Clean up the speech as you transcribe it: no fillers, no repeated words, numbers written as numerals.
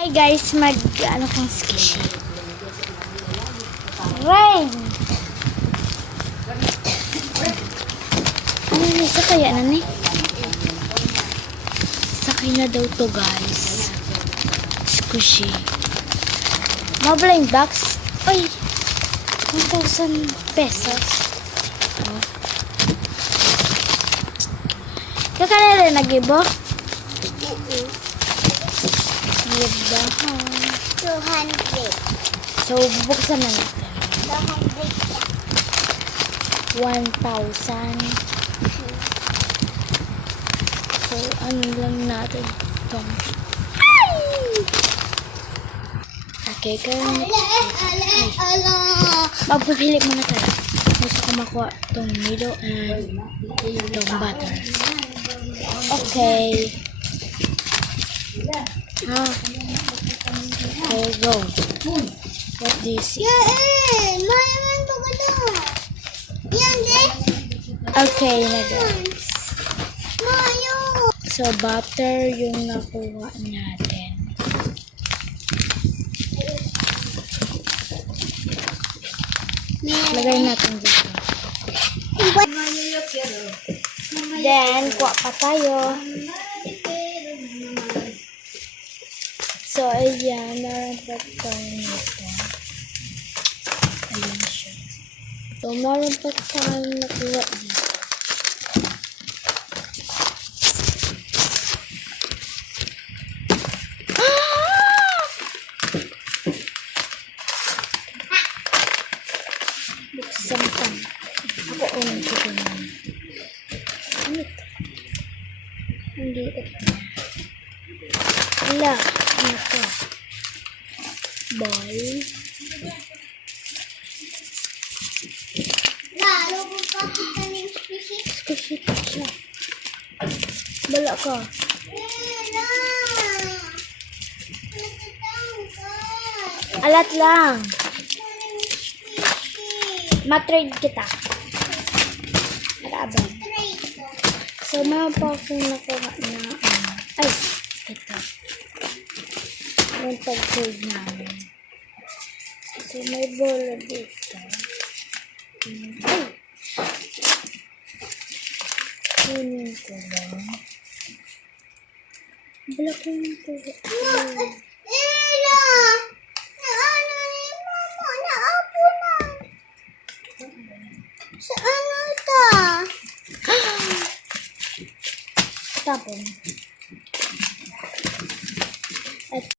Hi guys, ano kang squishy. Rain! Ano na, isa kaya na ni? Sakay na daw to guys. Squishy. Mabling box. Ay! 1,000 pesos. Oh. Kakana rin nagibo? Libahan. 200. So, bubuksan na natin. 1,000. So, ano lang natin itong. Okay, kaya magpapili muna tayo. Gusto ko makuha itong middle and itong butter. Okay. Okay, go. What do you see? Okay na guys. So, butter yung nakuha natin. Lagay natin dito. Then, kuha pa tayo. So, ayan. Meron pa tayo nito. Ayan siya. So, meron pa tayo nakuha dito. Buksan pa. Ako unang ko naman. Ano ito? Hindi ito. Wala. Ano ito? Ball. Squishy pa siya. Bala ka. Alat lang. Matrade kita. Marabang. So, meron pa akong nakuha na ay, ito. Yung pag-trade namin. So, may bola dito. Ay! Kunin ko lang. Bala ko yung tuwa. Tapon.